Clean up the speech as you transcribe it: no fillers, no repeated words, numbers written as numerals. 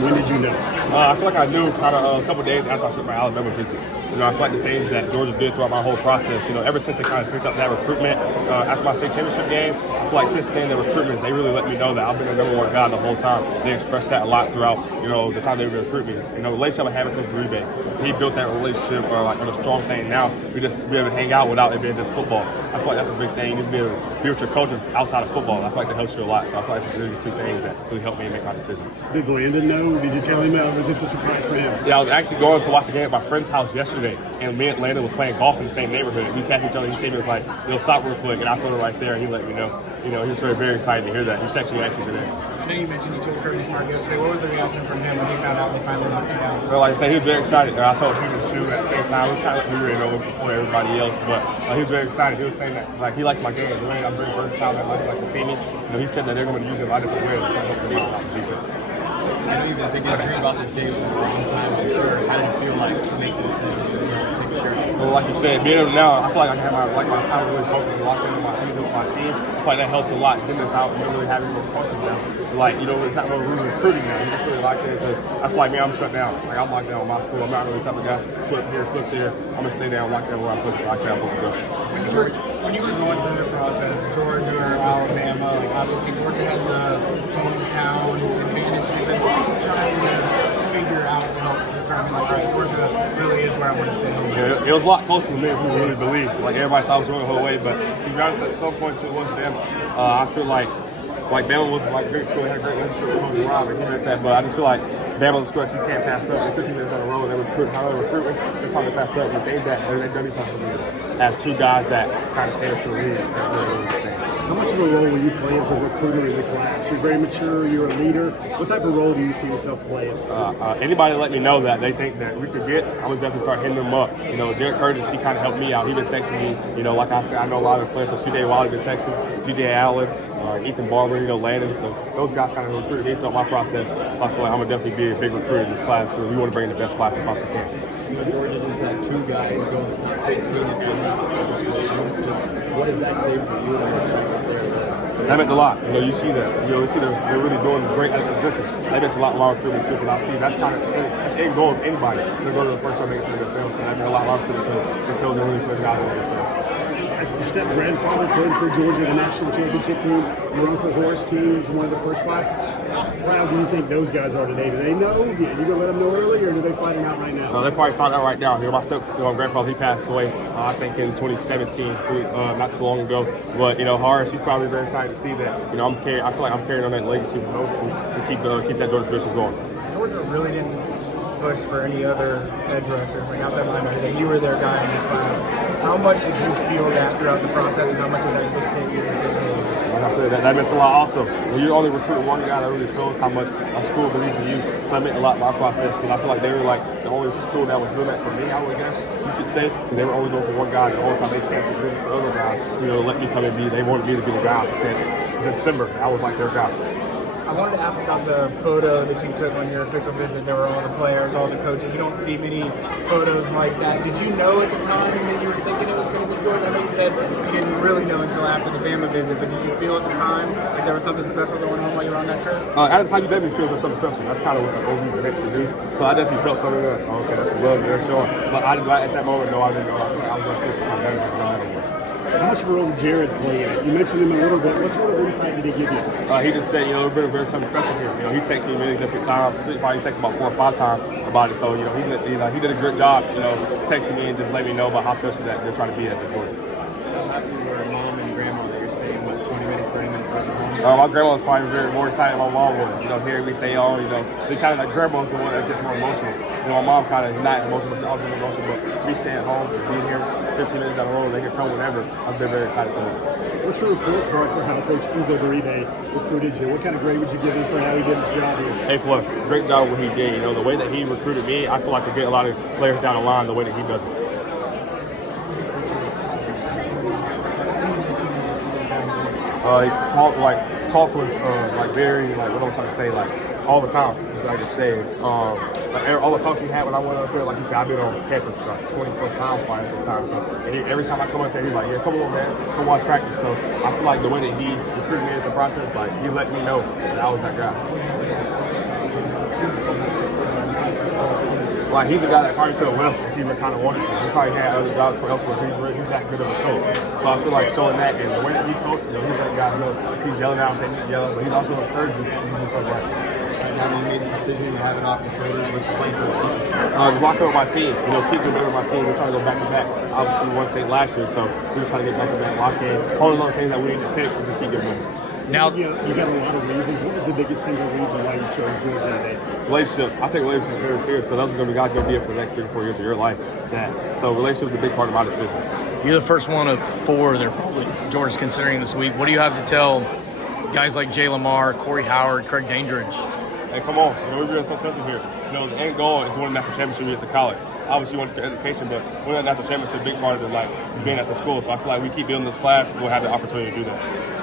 him? When did you know? I feel like I knew kind of a couple days after I took my Alabama visit. I feel like the things that Georgia did throughout my whole process, ever since they kind of picked up that recruitment after my state championship game, I feel like since then the recruitment, they really let me know that I've been the number one guy the whole time. They expressed that a lot throughout, the time they were recruiting me. The relationship I had with Coach Uribe, he built that relationship on a strong thing. Now we just be able to hang out without it being just football. I feel like that's a big thing. You be able to be with your coaches outside of football. I feel like that helps you a lot. So I feel like it's really these two things that really helped me make my decision. Did Landon know? Did you tell him that? Was this a surprise for him? Yeah, I was actually going to watch the game at my friend's house yesterday, and me and Landon was playing golf in the same neighborhood. We passed each other. He said, he was like, stop real quick. And I told him right there, and he let me know. He was very, very excited to hear that. He texted me actually today. I know you mentioned you told Kirby Smart yesterday. What was the reaction from him when he found out they finally knocked you down? Well, like I said, he was very excited. I told him to shoot at the same time. We kind of let me know before everybody else, but he was very excited. He was saying that he likes my game. The way I'm very versatile, that like to see me. He said that they're going to use it a lot of different ways to help me out the defense. I know you've been thinking about this day for a long time, I'm sure. How did it feel like to make this take the shirt? Well, like you said, being able now, I feel like I can have my time to really focus and lock into my season with my team. I feel like that helps a lot. Getting this out, you don't really have any more questions now. It's not really recruiting now. You just really locked in because I feel like, I'm shut down. I'm locked down with my school. I'm not really the type of guy, flip here, flip there. I'm going to stay down, locked in where I'm supposed to. I say I'm supposed to go. When you were going through the process, Georgia or Alabama, obviously Georgia had the hometown advantage. What were you trying to figure out to help determine Georgia really is where I want to stay? Yeah, it was a lot closer than me who really believed. Everybody thought it was going the whole way, but to be honest, at some point it was Bama. I feel like Bama was a great school, they had a great relationship with Coach Rob, and he did that, but I just feel like Bama was a school that you can't pass up. It's 15 minutes on the road, how they recruit, it's hard to pass up. But they've done something to have two guys that kind of came to the league. That's really interesting. How much of a role will you play as a recruiter in the class? You're very mature, you're a leader. What type of role do you see yourself playing? Anybody let me know that they think that we could get, I would definitely start hitting them up. Derek Curtis, he kind of helped me out. He's been texting me. Like I said, I know a lot of the players. So CJ Wiley's been texting, CJ Allen, Ethan Barber, Landon. So those guys kind of recruited me throughout my process. So I feel like I'm going to definitely be a big recruiter in this class. So we want to bring in the best class we possibly can. Georgia just had two guys going to top 15 in this position. Just what does that say for you? That meant a lot. You see that. You see they're really doing great at the position. That meant a lot of my recruitment too. But I see that's kind of that's end goal of anybody. They're going to the first time making the NFL. So that meant a lot of my recruitment too. It shows they're really putting out in the NFL. Your step-grandfather played for Georgia, the national championship team. Your uncle Horace King was one of the first five. How proud do you think those guys are today? Do they know? You going to let them know early, or do they find out right now? No, they probably find out right now. My step-grandfather, he passed away, I think, in 2017, not too long ago. But, Horace, he's probably very excited to see that. I feel like I'm carrying on that legacy with those two to keep that Georgia tradition going. Georgia really didn't push for any other edge rushers, outside linebackers. You were their guy in the class. How much did you feel that throughout the process, and how much of that dictated your decision? Like I said, that meant a lot also. When you only recruit one guy, that really shows how much a school believes in you. So that meant a lot in my process, because I feel like they were the only school that was doing that for me, I would guess, you could say. And they were only going for one guy the whole time. They can't do this for other guys, let me come and be. They wanted me to be the guy since December. I was their guy. I wanted to ask about the photo that you took on your official visit. There were all the players, all the coaches. You don't see many photos like that. Did you know at the time that you were thinking it was going to be Georgia? I know you said you didn't really know until after the Bama visit, but did you feel at the time like there was something special going on while you were on that trip? At the time, you definitely feel there's something special. That's kind of what the OB's meant to do. So I definitely felt something that, okay, that's a love they're showing. But at that moment, no, I didn't know. I was going to fix my better than How much of a role did Jared play in it? You mentioned him a little bit. What sort of insight did he give you? He just said, there's been very something special here. He texted me many different times. Probably texted about 4 or 5 times about it. So, he did a good job, texting me and just letting me know about how special that they're trying to be at the Georgia. How happy were mom and grandma that you're staying, 20 minutes, 30 minutes away from home? My grandma was probably more excited than my mom was. Here we stay on, they kind of grandma's the one that gets more emotional. My mom kind of not emotional, but she's always been emotional. But me staying home, being here 15 minutes down the road, they can come whenever. I'm very excited for them. What's your report card for how Coach Uribe recruited you? What kind of grade would you give him for how he did his job here? A+. Great job what he did. The way that he recruited me, I feel like I get a lot of players down the line the way that he does it. Talk was very what I'm trying to say all the time. Like I said, all the talks we had when I went up there, like you said, I've been on campus 20 plus times by the time. So every time I come up there, he's like, "Yeah, come on, man, come watch practice." So I feel like the way that he recruited me at the process, he let me know that I was that guy. like he's a guy that probably could have left if he kind of wanted to. He probably had other jobs for elsewhere. He's that good of a coach. So I feel like showing that and the way that he coaches, he's that guy. He's yelling out and yelling, but he's also encouraging you to do something right. Right now, you made the decision. You have it off your shoulders. What's your plan for the season? Just locking up my team. Keep doing with my team. We're trying to go back to back. Obviously, we won state last year, so we're just trying to get back to back, lock in, holding on to things that we need to fix, and just keep getting moving. Now, you got a lot of reasons. What was the biggest single reason why you chose Georgia today? Relationships. I take relationships very serious because those are going to be guys going to be here for the next 3 to 4 years of your life. So relationships is a big part of my decision. You're the first one of 4 they're probably Georgia's considering this week. What do you have to tell guys like Jay Lamar, Corey Howard, Craig Dandridge? Hey, come on. We're doing something special here. The end goal is to win a national championship at the college. Obviously, you want your education, but winning a national championship is a big part of being at the school. So I feel like we keep building this class, we'll have the opportunity to do that.